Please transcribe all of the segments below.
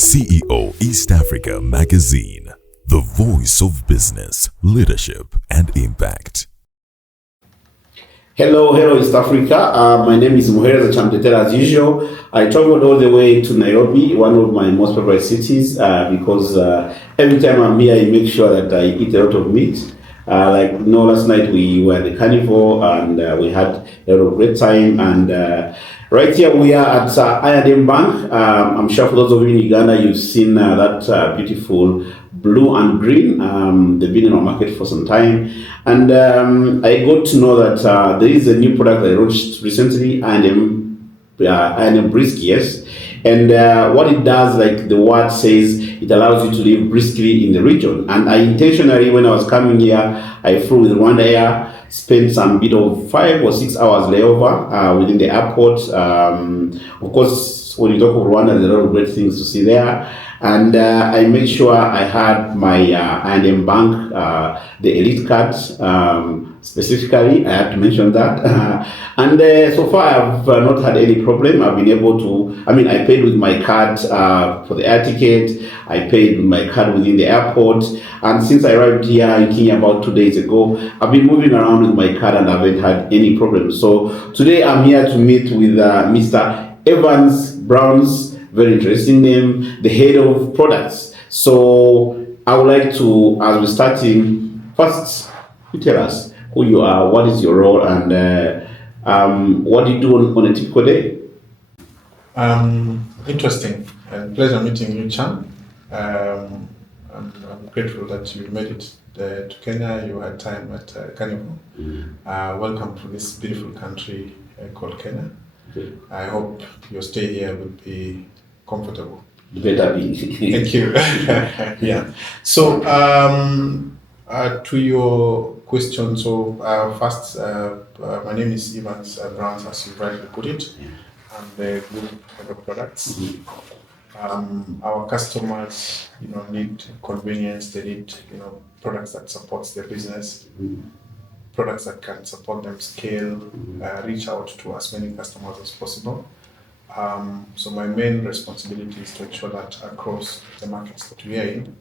CEO East Africa Magazine, the voice of business, leadership, and impact. Hello East Africa. My name is Muhereza Kyamutetera as usual. I traveled all the way to Nairobi, one of my most favorite cities, because every time I'm here, I make sure that I eat a lot of meat. Last night we were at the carnival and we had a lot of great time. And right here we are at I&M Bank. I'm sure for those of you in Uganda, you've seen that beautiful blue and green. They've been in our market for some time. And I got to know that there is a new product I launched recently, I&M Brisk, yes. And what it does, like the word says, it allows you to live briskly in the region. And I intentionally, when I was coming here, I flew with Rwanda Air, spent some bit of 5 or 6 hours layover within the airport. Of course, when you talk of Rwanda, there's a lot of great things to see there. And I made sure I had my I&M Bank, the Elite card, specifically. I have to mention that. And so far, I've not had any problem. I've been able to, I paid with my card for the air ticket. I paid with my card within the airport. And since I arrived here in Kenya about 2 days ago, I've been moving around with my card and I haven't had any problem. So today I'm here to meet with Mr. Evans Browns, very interesting name, the head of products. So I would like to, as we're starting, first you tell us who you are, what is your role, and what do you do on a typical day? Interesting. Pleasure meeting you, Chan. I'm grateful that you made it to Kenya. You had time at Carnival. Welcome to this beautiful country called Kenya. Okay. I hope your stay here will be comfortable. Better be. Thank you. Yeah. So, to your question, so first, my name is Evans Browns, as you rightly put it. I'm the group head of products. Our customers, need convenience. They need, products that supports their business, products that can support them scale, reach out to as many customers as possible. So my main responsibility is to ensure that across the markets that we are in,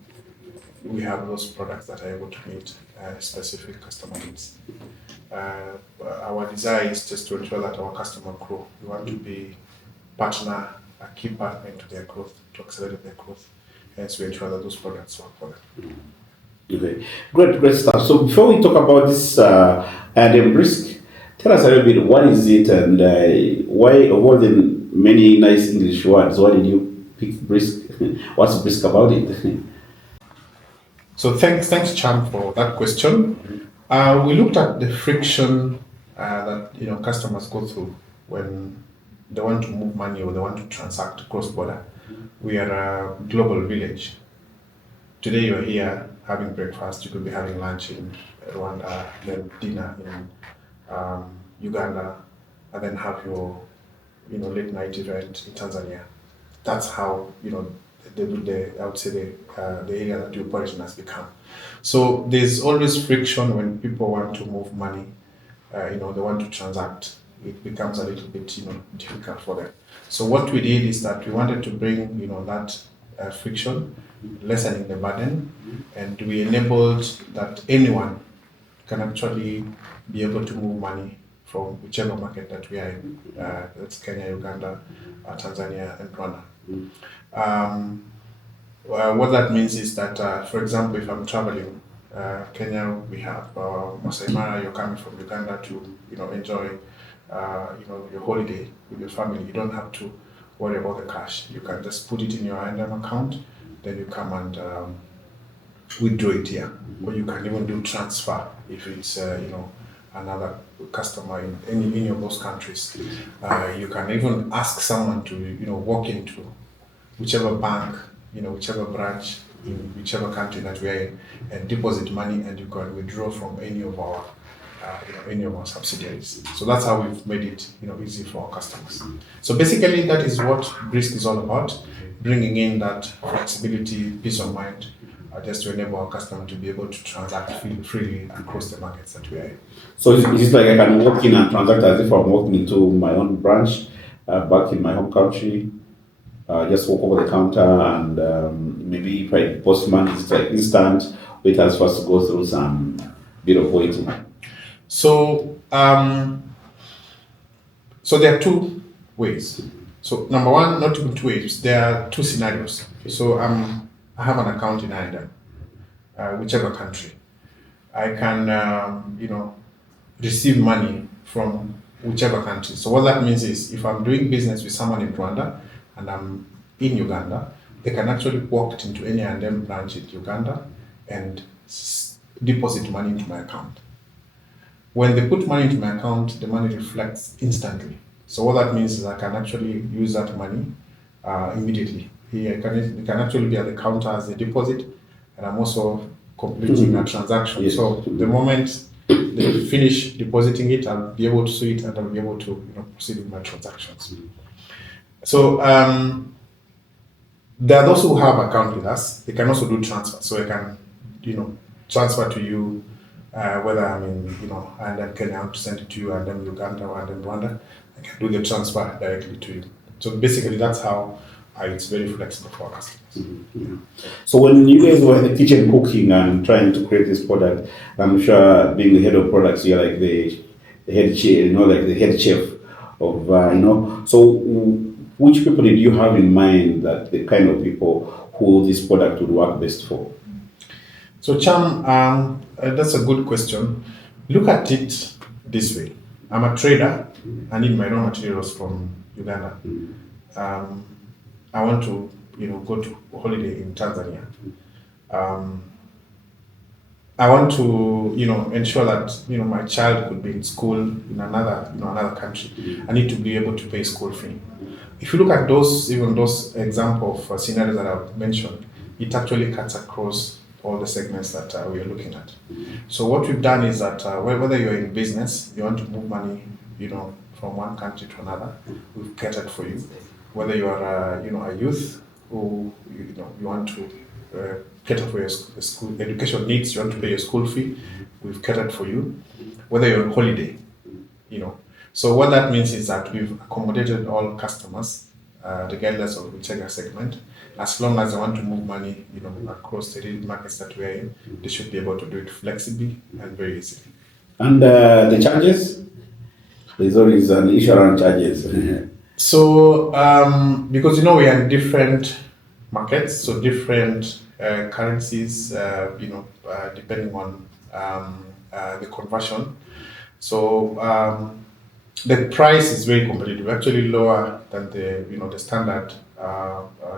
we have those products that are able to meet specific customer needs. Our desire is just to ensure that our customer grow. We want to be a key partner into their growth, to accelerate their growth. Hence, we ensure that those products work for them. Okay, great stuff. So before we talk about this I&M Brisk, tell us a little bit, what is it and why, of all the many nice English words, why did you pick Brisk? What's Brisk about it? So thanks, Chan, for that question. We looked at the friction that customers go through when they want to move money or they want to transact cross-border. We are a global village. Today you're here having breakfast, you could be having lunch in Rwanda, then dinner in Uganda, and then have your late night event in Tanzania. That's how I would say the area that you operate in has become. So there's always friction when people want to move money. They want to transact. It becomes a little bit difficult for them. So what we did is that we wanted to bring that friction, lessening the burden, and we enabled that anyone can actually be able to move money from whichever market that we are in. That's Kenya, Uganda, Tanzania, and Rwanda. What that means is that, for example, if I'm traveling Kenya, we have Masai Mara. You're coming from Uganda to enjoy your holiday with your family. You don't have to worry about the cash. You can just put it in your I&M account, then you come and withdraw it here, or you can even do transfer if it's another customer in any of those countries. You can even ask someone to walk into whichever bank, whichever branch in whichever country that we are in, and deposit money, and you can withdraw from any of our subsidiaries. So that's how we've made it easy for our customers. So basically, that is what Brisk is all about: bringing in that flexibility, peace of mind, just to enable our customer to be able to transact freely across the markets that we are in. So is it like I can walk in and transact as if I'm walking into my own branch back in my home country? just walk over the counter and maybe if I deposit money, it's like instant. It has first to go through some bit of waiting. So, so there are two ways. So number one, not even two ways. There are two scenarios. So I have an account in I&M, whichever country. I can, receive money from whichever country. So what that means is, if I'm doing business with someone in Rwanda and I'm in Uganda, they can actually walk into any I&M branch in Uganda and deposit money into my account. When they put money into my account, the money reflects instantly. So what that means is I can actually use that money immediately. It can actually be at the counter as a deposit, and I'm also completing a transaction. Yes. So the moment they finish depositing it, I'll be able to see it and I'll be able to proceed with my transactions. So there are those who have account with us. They can also do transfer. So I can transfer to you whether I'm in I&M Kenya, I want to send it to you, I&M Uganda or I&M Rwanda. I can do the transfer directly to you. So basically, that's how it's very flexible for us. So when you guys were in the kitchen cooking and trying to create this product, I'm sure being the head of products, you're like the head chef, like the head chef of, So which people did you have in mind that the kind of people who this product would work best for? So Cham, that's a good question. Look at it this way. I'm a trader. I need my raw materials from Uganda. I want to, go to holiday in Tanzania. I want to, ensure that, my child could be in school in another country. I need to be able to pay school fee. If you look at those example of scenarios that I've mentioned, it actually cuts across all the segments that we are looking at. So what we've done is that whether you're in business, you want to move money, from one country to another, we've catered for you. Whether you are, a youth who you want to cater for your school education needs, you want to pay your school fee, we've catered for you. Whether you're on holiday, So what that means is that we've accommodated all customers, regardless of whichever segment. As long as they want to move money, across the markets that we're in, they should be able to do it flexibly and very easily. And the charges? There's always an issue around charges. So, because we are in different markets, so different currencies, depending on the conversion. So the price is very competitive, actually lower than the standard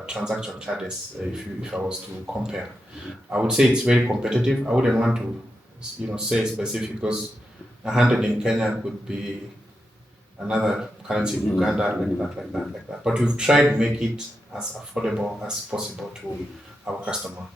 transaction charges. If I was to compare, I would say it's very competitive. I wouldn't want to, say specific, because 100 in Kenya could be another currency in Uganda, like that. But we've tried to make it as affordable as possible to our customer.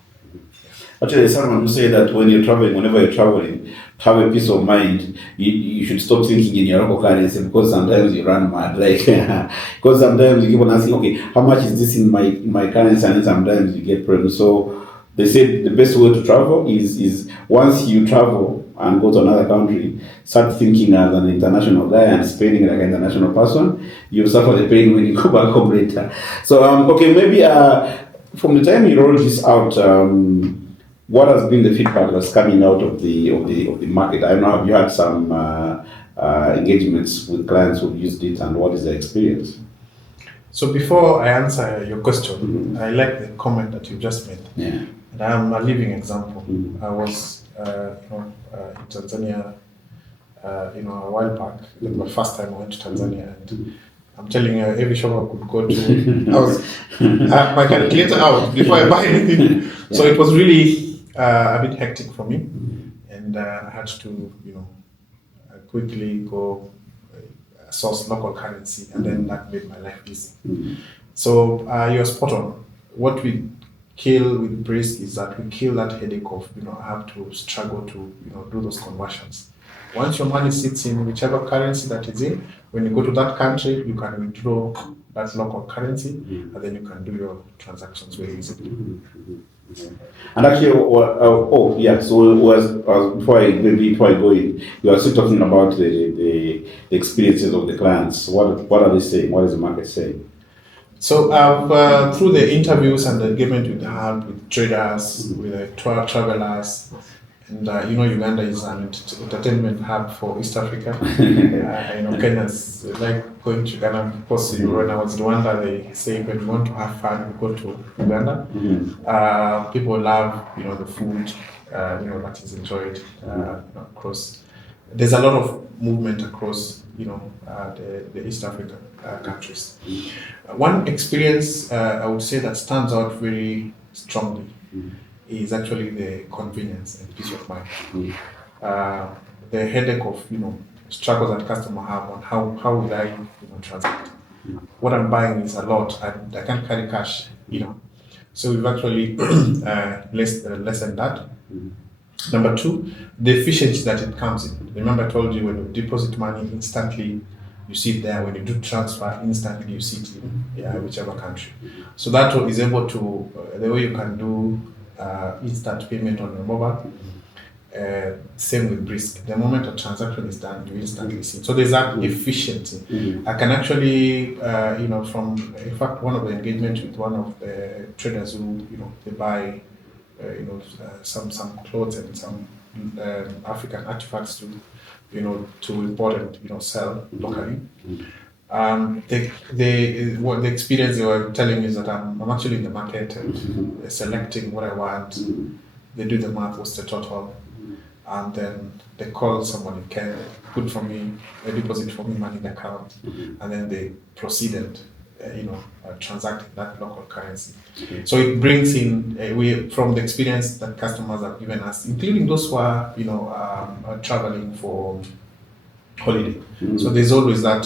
Actually, there's someone who say that whenever you're traveling, to have a peace of mind, you should stop thinking in your local currency, because sometimes you run mad. Because sometimes you keep on asking, okay, how much is this in my currency? And then sometimes you get problems. So they say the best way to travel is once you travel and go to another country, start thinking as an international guy and spending like an international person. You suffer the pain when you go back home later. So okay, maybe from the time you rolled this out, what has been the feedback that's coming out of the market? I don't know, have you had some engagements with clients who've used it, and what is the experience? So before I answer your question, I like the comment that you just made. Yeah. And I'm a living example. I was in Tanzania a while back. It was my first time I went to Tanzania, and I'm telling you, every shop I could go to, I have my calculator out before I buy anything. Yeah. So it was really a bit hectic for me, and I had to, quickly go source local currency, and then that made my life easy. So you're spot on. What we kill with Brisk is that we kill that headache of I have to struggle to do those conversions. Once your money sits in whichever currency that is in, when you go to that country, you can withdraw that local currency, and then you can do your transactions very easily. And actually, So before I go in, you are still talking about the experiences of the clients. What are they saying? What is the market saying? So through the interviews and the engagement we had with traders, with tour travelers, and Uganda is an entertainment hub for East Africa. Kenyans like going to Uganda. Of course, when I was in Rwanda, they say when you want to have fun, you go to Uganda. People love, the food, that is enjoyed across. There's a lot of movement across, the East African countries. One experience I would say that stands out very strongly is actually the convenience and peace of mind. The headache of struggles that customer have on how will I transact. What I'm buying is a lot and I can't carry cash. So we've actually lessened that. Number two, the efficiency that it comes in. Remember, I told you when you deposit money instantly, you see it there. When you do transfer, instantly you see it in whichever country. So that is able to, the way you can do instant payment on your mobile, same with Brisk. The moment a transaction is done, you instantly see it. So there's that efficiency. I can actually, in fact, one of the engagements with one of the traders who, they buy some clothes and some African artifacts to import and sell locally. The experience they were telling me is that I'm actually in the market and selecting what I want. They do the math, what's the total, and then they call someone in Kenya, put for me, they deposit for me money in the account, and then they proceeded transacting that local currency. So it brings in from the experience that customers have given us, including those who are traveling for holiday. So there's always that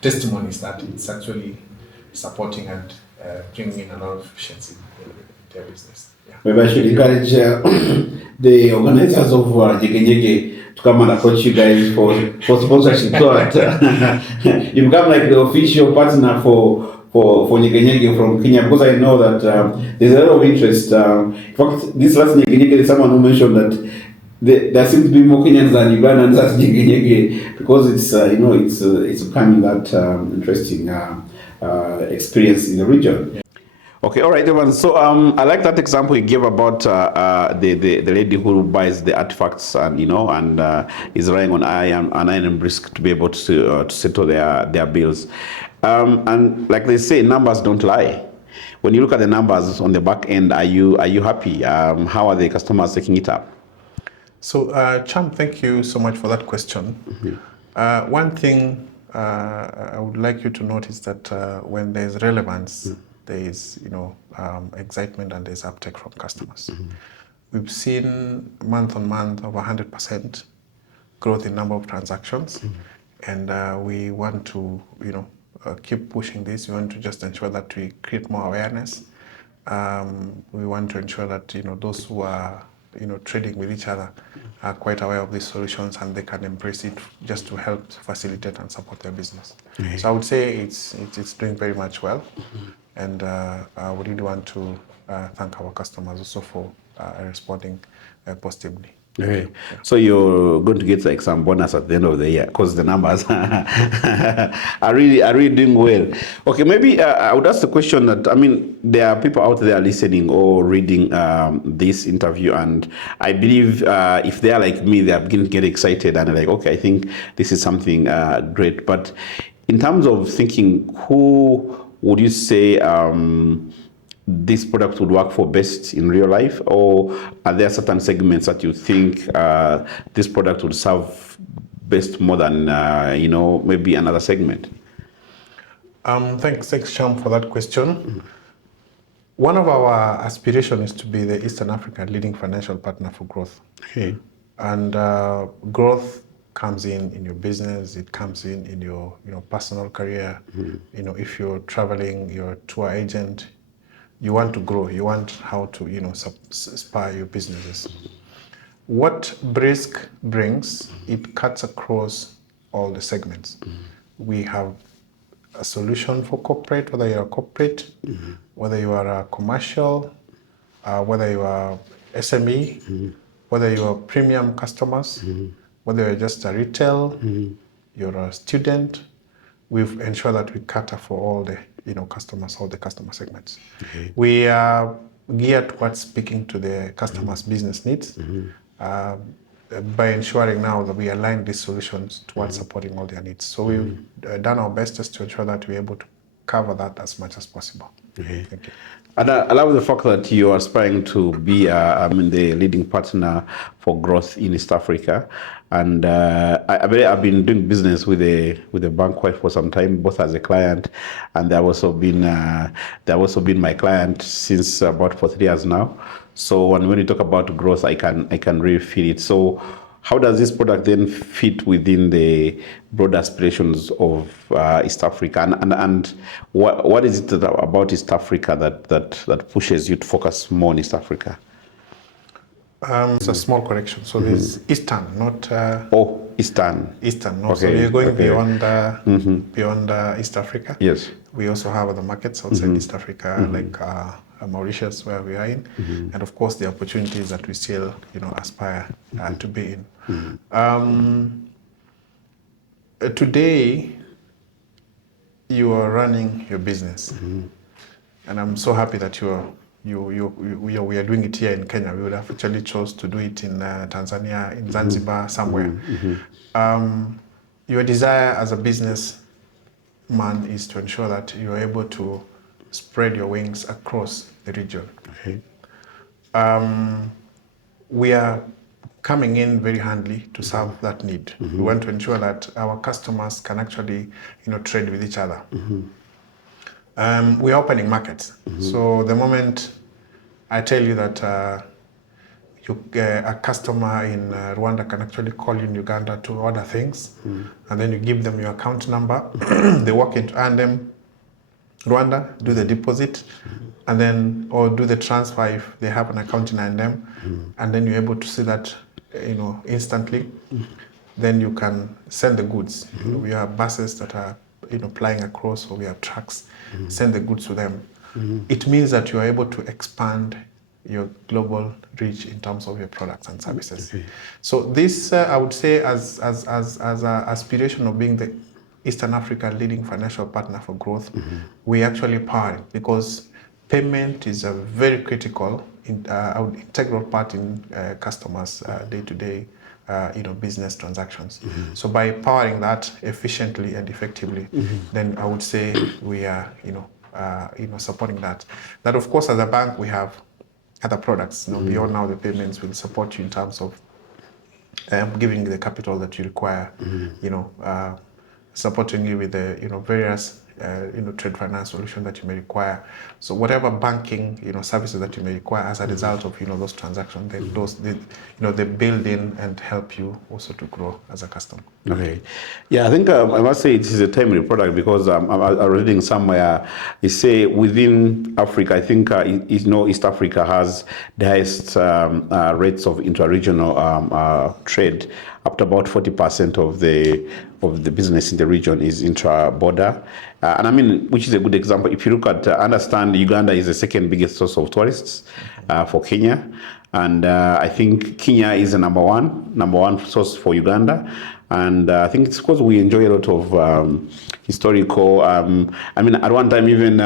testimonies that it's actually supporting and bringing in a lot of efficiency in their business. Maybe I should encourage the organizers of Nyege to come and approach you guys for sponsorship, so that you become like the official partner for Nyege from Kenya, because I know that there's a lot of interest. In fact, this last Nyege, there's someone who mentioned that there seems to be more Kenyans than Ugandans as Nyege, because it's becoming that interesting experience in the region. Okay, all right, everyone. So I like that example you gave about the lady who buys the artifacts and is relying on I&M Brisk to be able to settle their bills. And like they say, numbers don't lie. When you look at the numbers on the back end, are you happy? How are the customers taking it up? So, Cham, thank you so much for that question. One thing I would like you to notice that when there's relevance, there is excitement and there's uptake from customers. We've seen month on month over 100% growth in number of transactions, and we want to keep pushing this. We want to just ensure that we create more awareness. We want to ensure that those who are trading with each other are quite aware of these solutions and they can embrace it just to help facilitate and support their business. So I would say it's doing very much well, and we really want to thank our customers also for responding positively. Okay. So you're going to get like some bonus at the end of the year because the numbers are really doing well. Okay, maybe I would ask the question that, there are people out there listening or reading this interview, and I believe if they are like me, they are beginning to get excited and like, okay, I think this is something great. But in terms of thinking, who would you say this product would work for best in real life, or are there certain segments that you think this product would serve best more than maybe another segment? Thanks, Cham, for that question. One of our aspirations is to be the Eastern African leading financial partner for growth. Okay. And growth comes in your business, it comes in your personal career. If you're traveling, you're a tour agent, you want to grow, you want how to spur your businesses. What Brisk brings, it cuts across all the segments. We have a solution for corporate, whether you're a corporate, whether you are a commercial, whether you are SME, whether you are premium customers, whether you're just a retail, you're a student, we've ensured that we cater for all the customers, all the customer segments. Okay. We are geared towards speaking to the customers' business needs by ensuring now that we align these solutions towards supporting all their needs. So we've done our best just to ensure that we're able to cover that as much as possible. Okay. Thank you. And I love the fact that you are aspiring to be the leading partner for growth in East Africa. And I've been doing business with the bank quite for some time, both as a client, and they've also been my client since about for 3 years now. So when you talk about growth, I can really feel it. So how does this product then fit within the broader aspirations of East Africa? And what is it about East Africa that pushes you to focus more on East Africa? It's a small correction. So there's Eastern, not... Eastern. Eastern, no. Okay. So we're going Okay. beyond East Africa. Yes. We also have other markets outside East Africa, like Mauritius, where we are in, and of course the opportunities that we still, aspire to be in. Today, you are running your business, and I'm so happy that we are doing it here in Kenya. We would have actually chose to do it in Tanzania, in Zanzibar, somewhere. Your desire as a business man is to ensure that you are able to spread your wings across the region. Okay. We are coming in very handily to serve that need. We want to ensure that our customers can actually, trade with each other. We are opening markets. So the moment I tell you that a customer in Rwanda can actually call you in Uganda to order things, and then you give them your account number, they walk into I&M Rwanda, do the deposit, and then, or do the transfer if they have an account in I&M, and then you're able to see that, instantly. Then you can send the goods. We have buses that are, plying across, or we have trucks, send the goods to them. It means that you are able to expand your global reach in terms of your products and services. Okay. So this, I would say, as an aspiration of being the Eastern Africa leading financial partner for growth, we actually power it, because payment is a very critical, integral part in customers' day-to-day, business transactions. So by powering that efficiently and effectively, then I would say we are, supporting that. That, of course, as a bank, we have other products. Beyond now, the payments will support you in terms of giving you the capital that you require, supporting you with the various trade finance solution that you may require. So whatever banking services that you may require as a result of those transactions, then those they build in and help you also to grow as a customer. Okay, yeah, I think I must say it is a timely product, because I'm reading somewhere they say within Africa, I think East Africa has the highest rates of intra-regional trade. Up to about 40% of the business in the region is intra-border, and I mean, which is a good example. If you look at, understand Uganda is the second biggest source of tourists for Kenya, and I think Kenya is the number one source for Uganda. And I think it's because we enjoy a lot of historical, I mean, at one time even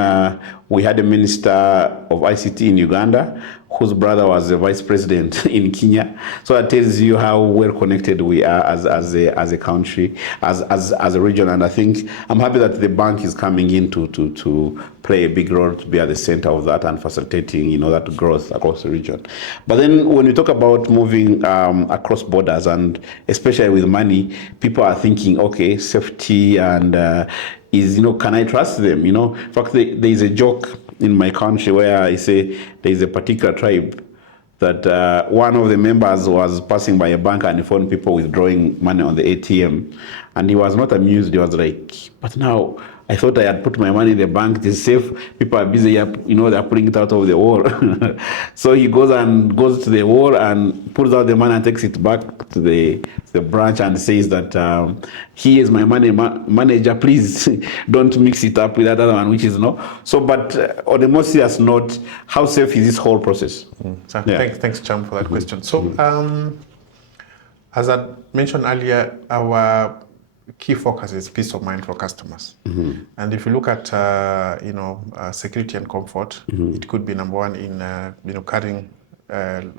we had a minister of ICT in Uganda whose brother was the vice president in Kenya. So that tells you how well connected we are as a country, as a region. And I think I'm happy that the bank is coming in to play a big role, to be at the center of that and facilitating that growth across the region. But then when you talk about moving across borders, and especially with money, people are thinking, okay, safety and can I trust them? In fact, there is a joke in my country where I say there is a particular tribe that one of the members was passing by a bank and he found people withdrawing money on the ATM, and he was not amused. He was like, but now I thought I had put my money in the bank, it is safe. People are busy, they're pulling it out of the wall. So he goes to the wall and pulls out the money and takes it back to the branch and says that he is my money manager, please don't mix it up with that other one, which is no. So, but on the most serious note, how safe is this whole process? So thanks, Cham, for that question. So, as I mentioned earlier, our key focus is peace of mind for customers. And if you look at security and comfort, it could be number one in carrying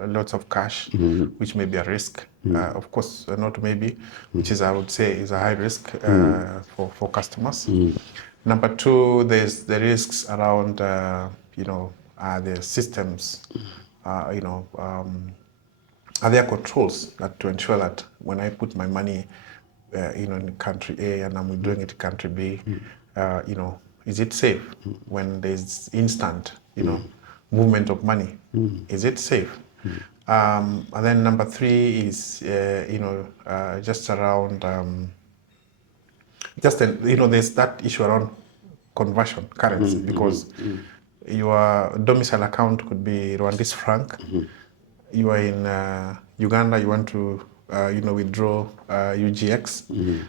lots of cash, which may be a risk. Of course, not maybe, which is, I would say, is a high risk for customers. Number two, there's the risks around the systems. Are there controls that to ensure that when I put my money in country A and I'm withdrawing it to country B, is it safe? When there's instant movement of money, is it safe? And then number three is just around there's that issue around conversion currency, because your domicile account could be Rwandese franc. You are in Uganda, you want to withdraw UGX.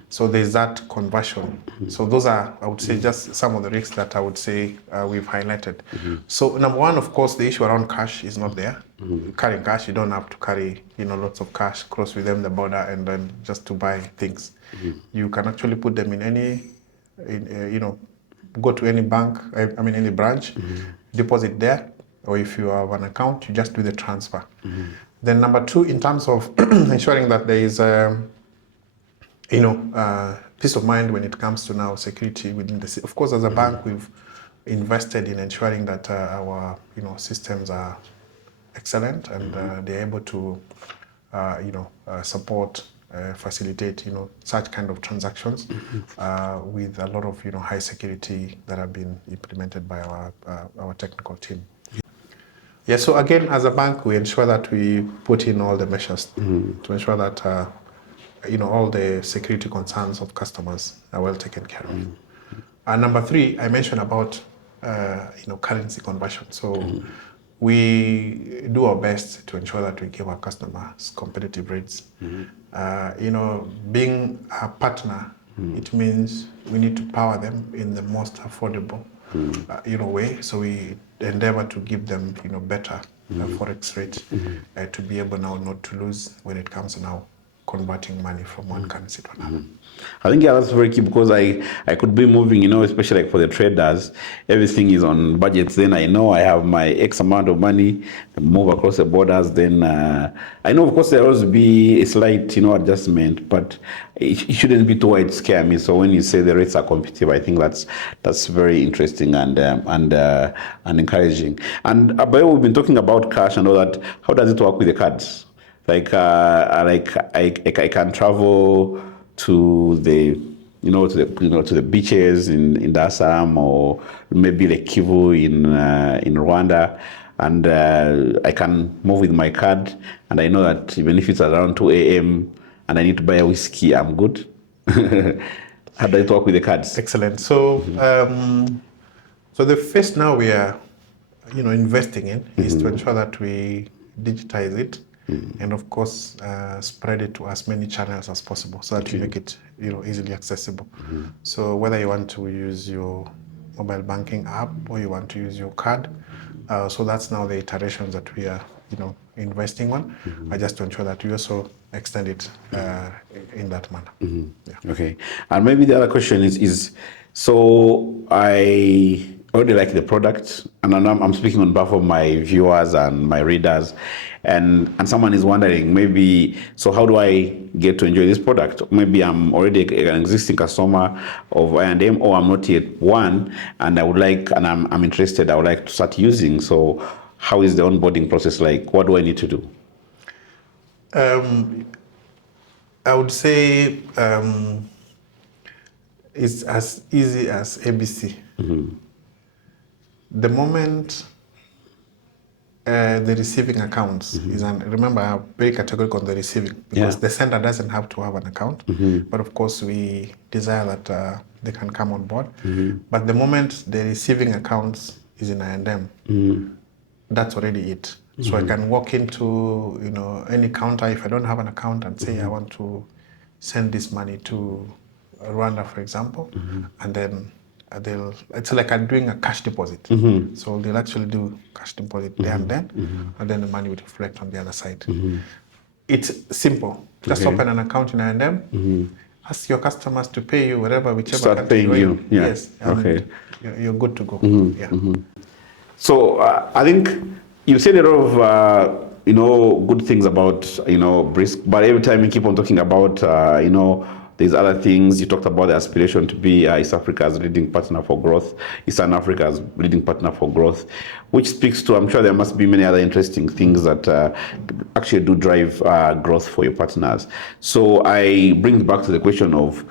So there's that conversion. So those are, I would say, just some of the risks that I would say we've highlighted. So number one, of course, the issue around cash is not there. Carrying cash, you don't have to carry lots of cash, cross with them the border, and then just to buy things. You can actually put them in any, go to any bank, any branch, deposit there, or if you have an account, you just do the transfer. Then number two, in terms of ensuring that there is, peace of mind when it comes to now security within the city. Of course, as a bank, we've invested in ensuring that our systems are excellent and they're able to support, facilitate such kind of transactions with a lot of high security that have been implemented by our technical team. Yeah, so again, as a bank, we ensure that we put in all the measures to ensure that all the security concerns of customers are well taken care of. And number three, I mentioned about currency conversion. So we do our best to ensure that we give our customers competitive rates. Being a partner, it means we need to power them in the most affordable way. So we endeavor to give them better forex rates to be able now not to lose when it comes to now converting money from one currency to another. I think that's very key, because I could be moving, especially like for the traders, everything is on budgets. Then I know I have my X amount of money, move across the borders. Then I know, of course, there will always be a slight, adjustment, but it shouldn't be too wide scare me. So when you say the rates are competitive, I think that's very interesting and encouraging. And but we've been talking about cash and all that. How does it work with the cards? Like I can travel to the to the beaches in Dar es Salaam, or maybe like Kivu in Rwanda, and I can move with my card, and I know that even if it's around 2 a.m. and I need to buy a whiskey, I'm good. How does it work with the cards? Excellent. So so the first now we are investing in is to ensure that we digitize it. And of course, spread it to as many channels as possible, so that you make it easily accessible. So whether you want to use your mobile banking app or you want to use your card, so that's now the iterations that we are investing on, just to ensure that we also extend it in that manner. Yeah. Okay. And maybe the other question is so I already like the product, and I'm speaking on behalf of my viewers and my readers, and someone is wondering, maybe, so how do I get to enjoy this product? Maybe I'm already an existing customer of I&M, or I'm not yet one, and I would like, and I'm interested, I would like to start using. So how is the onboarding process like? What do I need to do? I would say it's as easy as ABC. The moment the receiving accounts is remember, I'm very categorical on the receiving, because the sender doesn't have to have an account, but of course we desire that they can come on board. But the moment the receiving accounts is in I&M, that's already it. So I can walk into any counter if I don't have an account and say I want to send this money to Rwanda, for example, and then it's like I'm doing a cash deposit. So they'll actually do cash deposit there and then, and then the money will reflect on the other side. It's simple. Just open an account in I&M, ask your customers to pay you whichever Start country paying you're you. in. Yeah. Yes, and Okay. you're good to go. Yeah. So I think you said a lot of good things about Brisk, but every time you keep on talking about there's other things. You talked about the aspiration to be East Africa's leading partner for growth, Eastern Africa's leading partner for growth, which speaks to, I'm sure there must be many other interesting things that actually do drive growth for your partners. So I bring it back to the question of,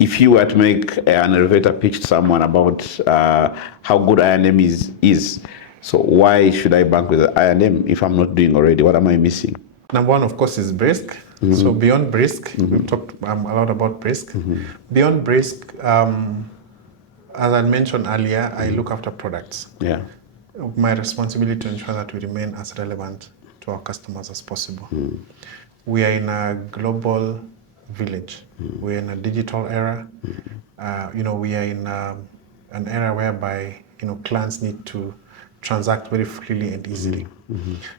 if you were to make an elevator pitch to someone about how good I&M is, so why should I bank with I&M if I'm not doing already? What am I missing? Number one, of course, is Brisk. So beyond Brisk, we've talked a lot about Brisk. Beyond Brisk, as I mentioned earlier, I look after products. Yeah. My responsibility to ensure that we remain as relevant to our customers as possible. We are in a global village. We're in a digital era. We are in an era whereby clients need to transact very freely and easily.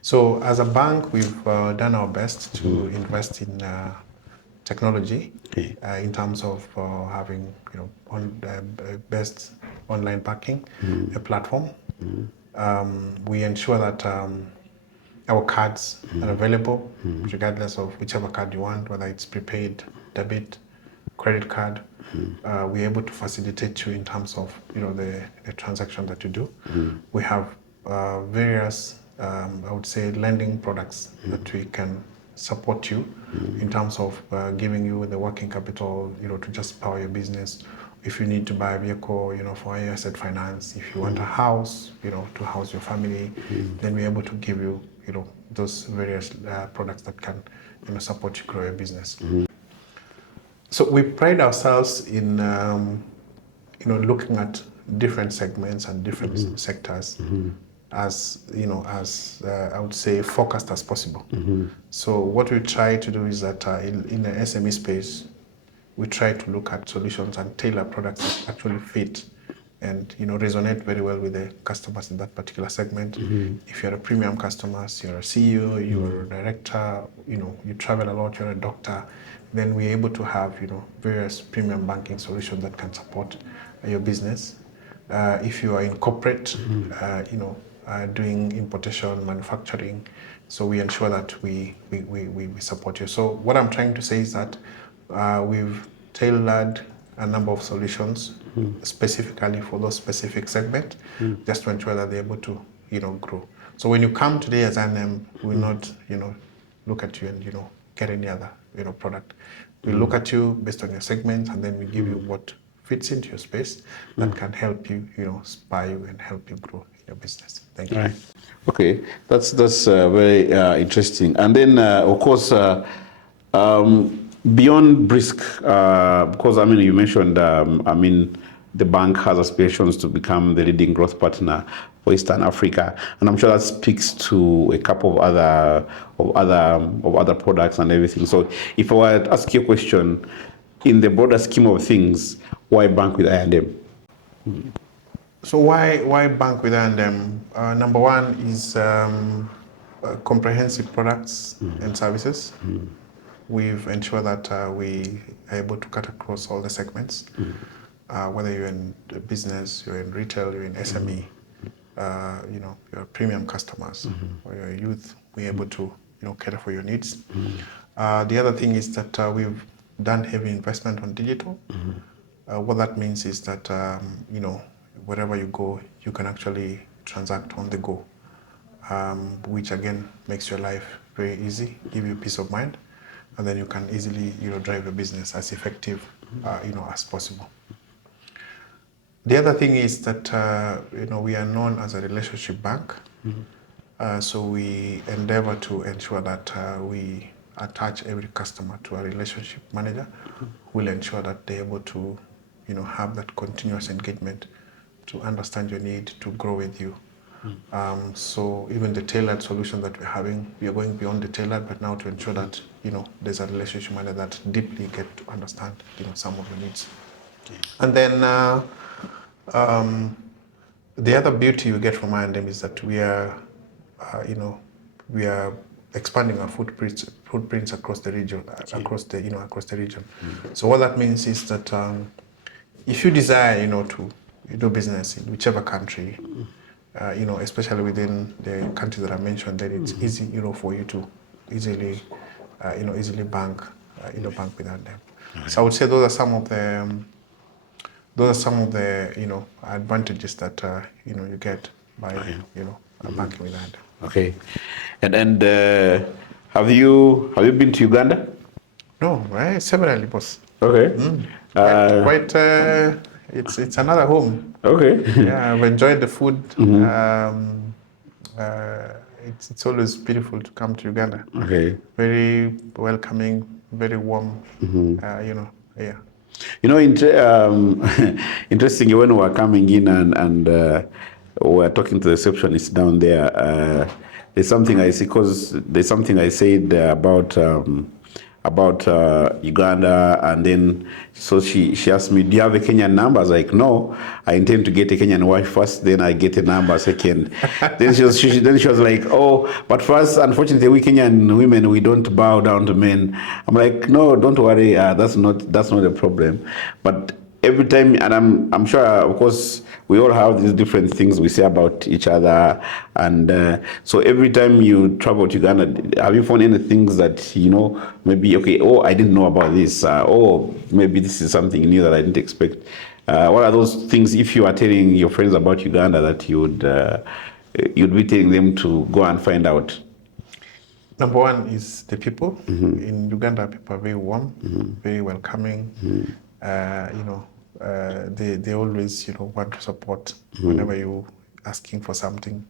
So as a bank, we've done our best to invest in technology in terms of having best online banking, a platform. We ensure that our cards are available regardless of whichever card you want, whether it's prepaid, debit, credit card. We're able to facilitate you in terms of the transaction that you do. We have various I would say lending products that we can support you in terms of giving you the working capital to just power your business. If you need to buy a vehicle for your asset finance, if you want a house to house your family, then we're able to give you those various products that can support you grow your business. So we pride ourselves in looking at different segments and different sectors as I would say focused as possible. So what we try to do is that in the SME space, we try to look at solutions and tailor products that actually fit and resonate very well with the customers in that particular segment. If you're a premium customer, you're a CEO, you're a director, you travel a lot, you're a doctor, then we're able to have various premium banking solutions that can support your business. If you are in corporate, doing importation, manufacturing, so we ensure that we support you. So what I'm trying to say is that we've tailored a number of solutions specifically for those specific segments, just to ensure that they're able to grow. So when you come today as I&M, we will not look at you and get any other product. We look at you based on your segment, and then we give you what fits into your space that can help you inspire you and help you grow in your business. Thank you. Right. Okay, that's very interesting. And then of course beyond Brisk, because you mentioned the bank has aspirations to become the leading growth partner for Eastern Africa, and I'm sure that speaks to a couple of other products and everything. So if I were to ask you a question, in the broader scheme of things, why bank with I&M? So why bank with I&M? Number one is comprehensive products and services. We've ensured that we are able to cut across all the segments, whether you're in business, you're in retail, you're in SME, you're premium customers, or you're a youth, we're able to cater for your needs. The other thing is that we've done heavy investment on digital. What that means is that wherever you go, you can actually transact on the go, which again makes your life very easy, give you peace of mind, and then you can easily drive your business as effective as possible. The other thing is that we are known as a relationship bank, so we endeavor to ensure that we attach every customer to a relationship manager who will ensure that they're able to have that continuous engagement to understand your need, to grow with you. So even the tailored solution that we're having, we are going beyond the tailored, but now to ensure that there's a relationship manager that deeply get to understand some of your needs. And then the other beauty you get from I&M is that we are expanding our footprints across the region, across the region. So what that means is that if you desire, to do business in whichever country, especially within the countries that I mentioned, then it's easy, for you to easily bank without them. So I would say those are some of the advantages that you get by banking with I&M. Okay, and have you been to Uganda? No, right? Severally, boss. Okay. It's another home. Okay. Yeah, I've enjoyed the food. It's always beautiful to come to Uganda. Okay. Very welcoming, very warm. Yeah. Interesting. When we were coming in and we were talking to the receptionist down there, there's something I see, because there's something I said about Uganda, and then so she asked me, do you have a Kenyan number? I was like, no, I intend to get a Kenyan wife first, then I get a number second. Then she was like, oh, but first, unfortunately, we Kenyan women, we don't bow down to men. I'm like, no, don't worry, that's not a problem. But every time, and I'm sure, of course, we all have these different things we say about each other, and so every time you travel to Uganda, have you found any things that maybe, okay, oh, I didn't know about this, oh, maybe this is something new that I didn't expect? What are those things, if you are telling your friends about Uganda, that you'd be telling them to go and find out? Number one is the people. In Uganda, people are very warm, very welcoming. They always want to support whenever you asking for something.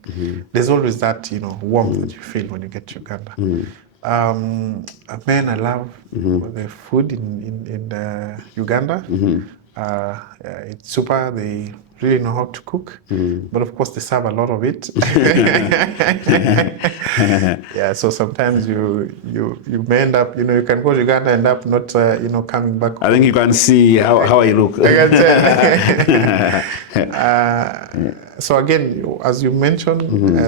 There's always that warmth that you feel when you get to Uganda. Man, I love the food in Uganda. It's super. They really know how to cook, but of course they serve a lot of it. Yeah, so sometimes you may end up, you can go to Uganda and end up not coming back home. I think you can see how I look. I can tell. So again, as you mentioned,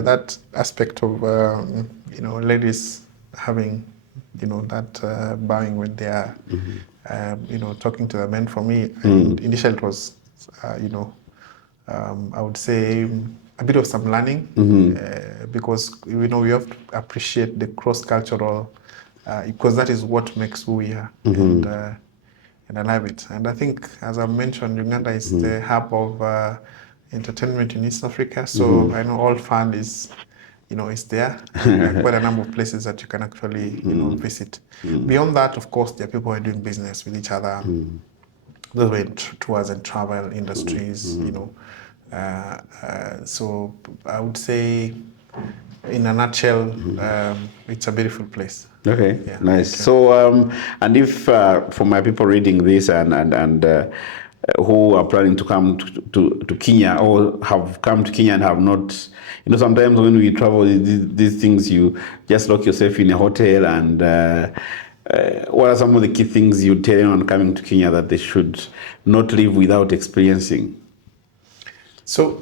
that aspect of ladies having that bowing when they are talking to the men, for me, initially it was I would say a bit of some learning, because we have to appreciate the cross-cultural, because that is what makes who we are, and I love it. And I think, as I mentioned, Uganda is the hub of entertainment in East Africa, so I know all fun is there. Quite a number of places that you can actually visit. Beyond that, of course, there are people who are doing business with each other. Those were in tours and travel industries, so I would say, in a nutshell, it's a beautiful place. Okay, Yeah, nice. okay. So, and if for my people reading this and who are planning to come to Kenya, or have come to Kenya and have not, sometimes when we travel, these things, you just lock yourself in a hotel, and what are some of the key things you tell anyone coming to Kenya that they should not live without experiencing? So,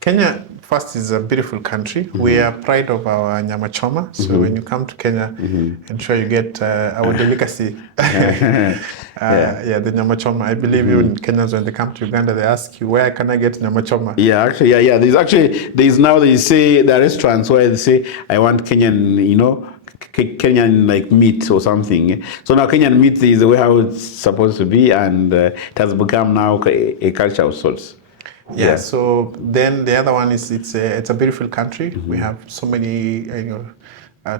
Kenya, first, is a beautiful country. We are proud of our nyama choma. So when you come to Kenya, ensure you get our delicacy. The nyama choma. I believe even Kenyans, when they come to Uganda, they ask you, where can I get nyama choma? Yeah, actually, yeah. They say there are restaurants where they say, I want Kenyan, Kenyan like meat or something. So now Kenyan meat is the way how it's supposed to be, and it has become now a culture of sorts. Yeah. So then the other one is it's a beautiful country. We have so many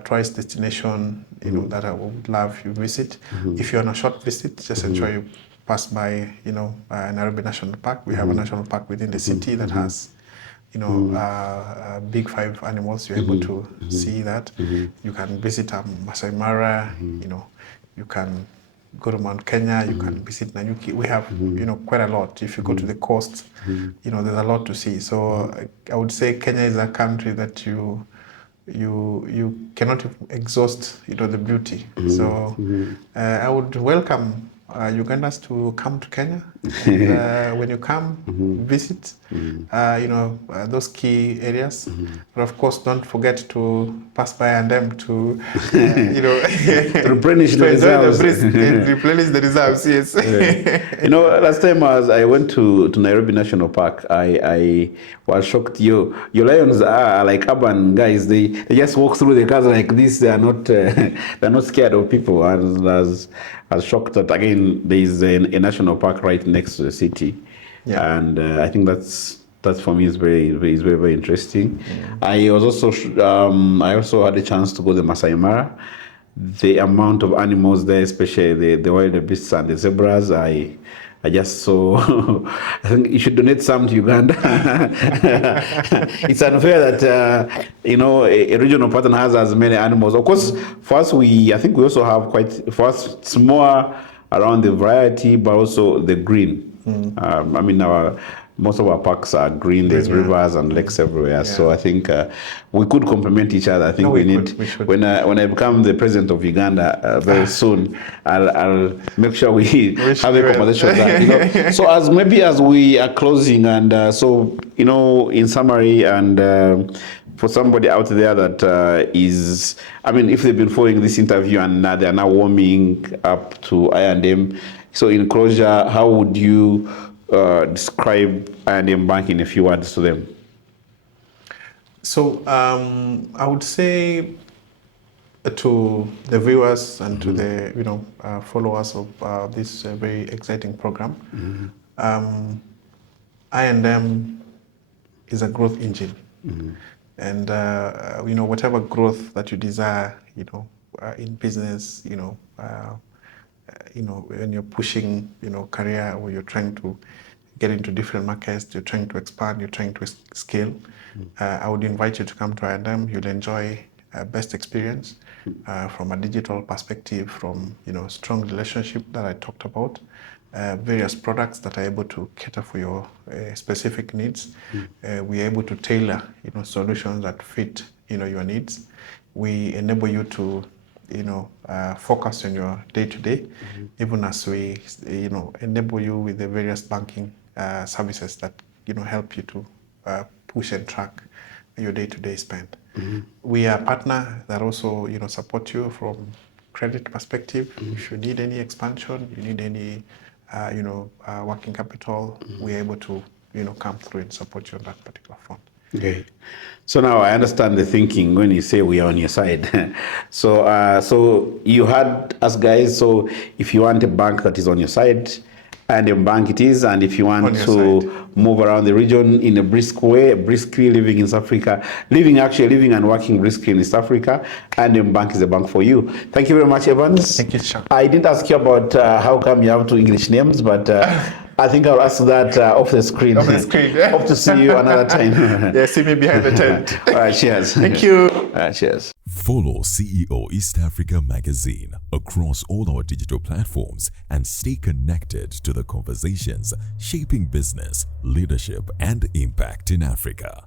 tourist destination that I would love you visit. If you're on a short visit, just ensure you pass by Nairobi National Park. We have a national park within the city that has big 5 animals. You're able to see that. You can visit Masai Mara. You can go to Mount Kenya, you can visit Nanyuki. We have, quite a lot. If you go to the coast, there's a lot to see. So I would say Kenya is a country that you cannot exhaust, the beauty. So I would welcome Ugandans to come to Kenya And when you come, visit, those key areas. But of course, don't forget to pass by and them to, To replenish to the enjoy the reserves. brisk and replenish the reserves. Yes. Last time I went to Nairobi National Park, I was shocked. Your lions are like urban guys. They just walk through the cars like this. They are not they're not scared of people. I was shocked that again there is a national park right next to the city, and I think that for me is very interesting. I also had a chance to go to Masai Mara. The amount of animals there, especially the wild beasts and the zebras, I just saw. I think you should donate some to Uganda. It's unfair that a regional partner has as many animals. Of course, for us, I think we also have for us it's more around the variety, but also the green. Most of our parks are green. There's rivers and lakes everywhere. Yeah. So I think we could complement each other. I think we should. When I become the president of Uganda very soon, I'll make sure we have a conversation. That, so as we are closing, and in summary, and for somebody out there that if they've been following this interview and they are now warming up to I&M. So in closure, how would you describe I&M Bank in a few words to them? So I would say to the viewers and to the followers of this very exciting program, I&M is a growth engine, and whatever growth that you desire, in business, when you're pushing, career, or you're trying to get into different markets, you're trying to expand, you're trying to scale, I would invite you to come to I&M. You'll enjoy best experience from a digital perspective, from strong relationship that I talked about, various products that are able to cater for your specific needs. We're able to tailor solutions that fit your needs. We enable you to focus on your day-to-day, even as we enable you with the various banking services that help you to push and track your day-to-day spend. We are a partner that also support you from credit perspective. If you need any expansion, you need any working capital, we're able to come through and support you on that particular front. Okay. So now I understand the thinking when you say we are on your side. So you had us guys. So if you want a bank that is on your side, I&M Bank it is, and if you want to move around the region in a brisk way, briskly living in South Africa, living and working briskly in East Africa, I&M Bank is the bank for you. Thank you very much, Evans. Thank you, Sean. I didn't ask you about how come you have two English names, but I think I'll ask that off the screen. Off the screen, yeah. Hope to see you another time. Yeah, see me behind the tent. All right, cheers. Thank you. Cheers. Follow CEO East Africa Magazine across all our digital platforms and stay connected to the conversations shaping business, leadership, and impact in Africa.